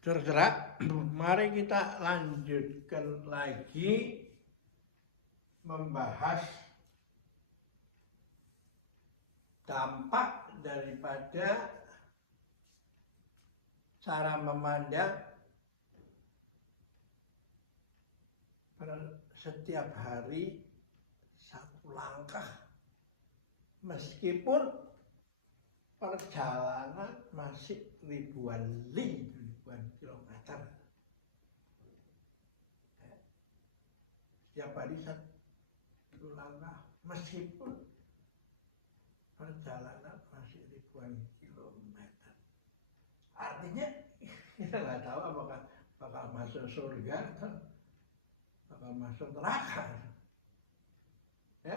Tergerak, mari kita lanjutkan lagi membahas dampak daripada cara memandang setiap hari satu langkah, meskipun perjalanan masih ribuan kilometer. Setiap hari satu langkah, meskipun perjalanan masih ribuan kilometer. Artinya kita nggak tahu apakah bakal masuk surga atau bakal masuk neraka. Ya,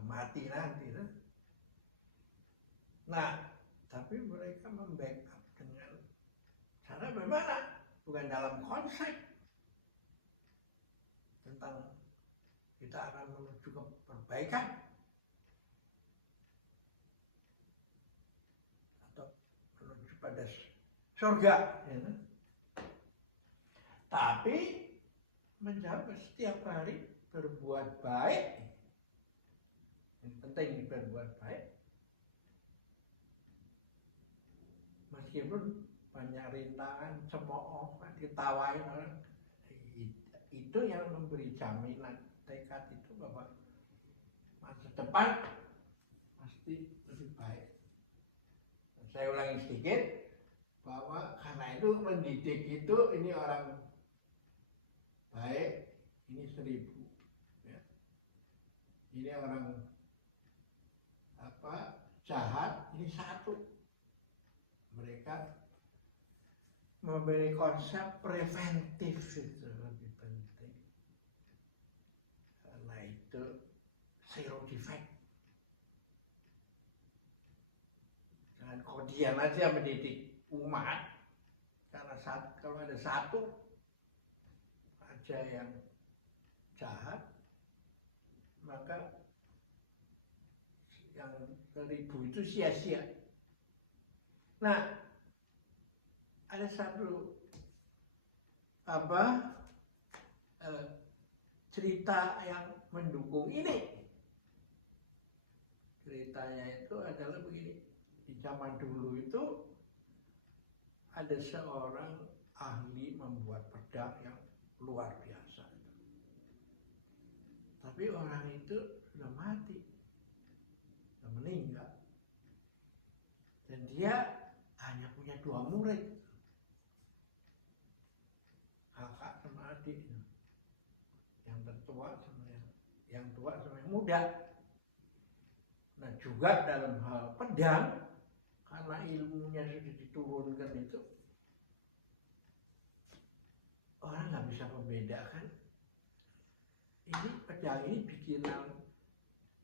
mati nanti. Nah, tapi mereka membackup dengan cara bagaimana? Bukan dalam konsep tentang kita akan menuju ke perbaikan atau menuju pada surga, ya. Tapi menjawab setiap hari berbuat baik. Yang penting berbuat baik, meskipun banyak rintangan, cemooh, ditawain orang, itu yang memberi jaminan tekad itu bahwa masa depan pasti lebih baik. Saya ulangi sedikit bahwa karena itu mendidik itu ini orang baik, ini 1000, ya. Ini orang jahat, ini 1. Mereka memberi konsep preventif itu lebih penting, karena itu zero defect. Jangan kau diam aja mendidik umat, karena kalau ada 1 aja yang jahat, maka yang 1000 itu sia-sia. Nah, ada satu cerita yang mendukung ini. Ceritanya itu adalah begini. Di zaman dulu itu ada seorang ahli membuat pedang yang luar biasa. Tapi orang itu sudah mati, sudah meninggal. Dan dia hanya punya 2 murid, kakak sama adik, yang tertua sama yang tua sama yang muda. Nah, juga dalam hal pedang, karena ilmunya sudah diturunkan itu, orang nggak bisa membedakan ini pedang ini bikinan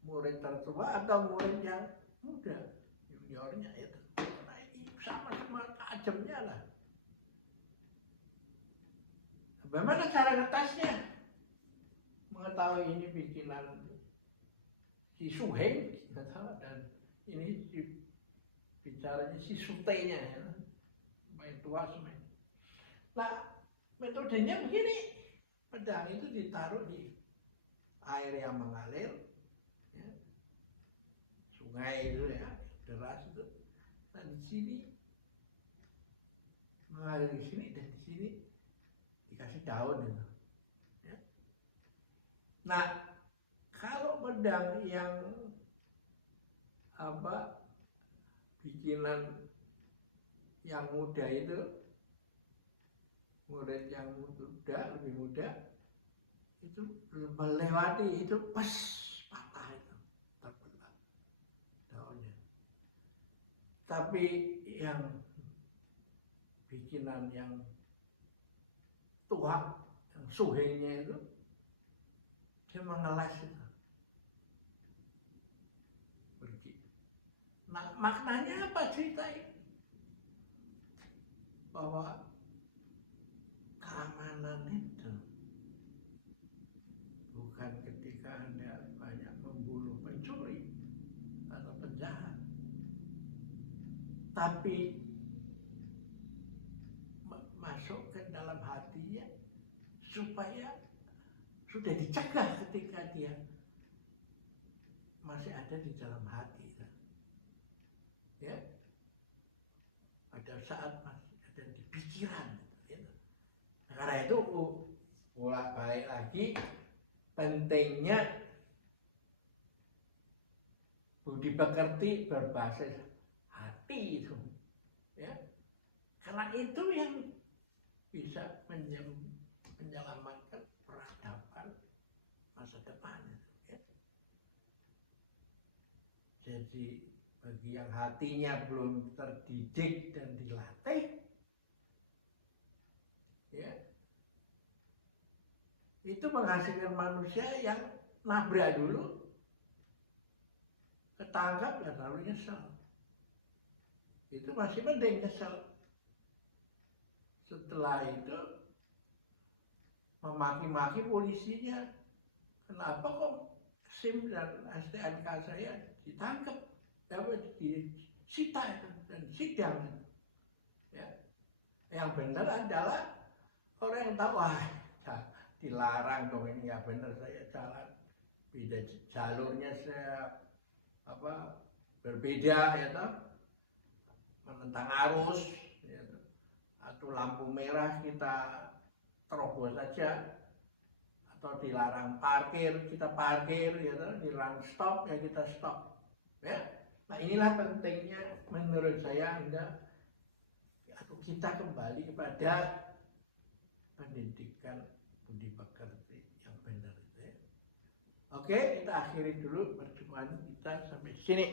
murid tertua atau murid yang muda, juniornya itu. Karena ini sama-sama tajamnya lah. Bagaimana cara ngetesnya? Mengetahui ini bikinan si Suheng, dan ini bicaranya si Sutenya, ya. Main tua semuanya. Nah, metodenya begini. Pedang itu ditaruh di air yang mengalir, ya. Sungai itu, ya, deras itu. Nah, di sini mengalir di sini, dan di sini dikasih daun itu, ya. Nah, kalau pedang yang bikinan yang muda itu, murid yang muda, lebih muda, itu melewati itu pas patah itu, terbelah daunnya. Tapi yang bikinan yang tua, yang suhenya itu, dia mengelas itu, pergi. Nah, maknanya apa cerita ini? Bahwa keamanan itu bukan ketika Anda banyak membunuh pencuri atau penjahat, tapi masuk ke dalam hatinya supaya sudah dicegah ketika dia masih ada di dalam hati. Ya, pada saat masih ada di pikiran. Ya. Karena itu bolak balik lagi pentingnya budi pekerti berbasis hati itu. Ya. Karena itu yang bisa menyelamatkan peradaban masa depan. Ya. Jadi bagi yang hatinya belum terdidik dan dilatih, ya, itu menghasilkan manusia yang nabrak dulu, ketangkap dan lalu nyesel. Itu masih mending nyesel. Setelah itu memaki-maki polisinya, kenapa kok SIM dan STNK saya ditangkap, disita dan sidang. Ya. Yang benar adalah orang yang tahu, wah dilarang dong ini, ya benar saya jalan beda jalurnya, saya berbeda ya toh, menentang arus ya toh. Atau lampu merah kita terobos saja, atau dilarang parkir kita parkir ya toh, dilarang stop ya kita stop ya. Nah inilah pentingnya menurut saya atau kita kembali kepada pendidikan budi pekerti yang benar. Ya. Oke, kita akhiri dulu perjumpaan kita sampai sini.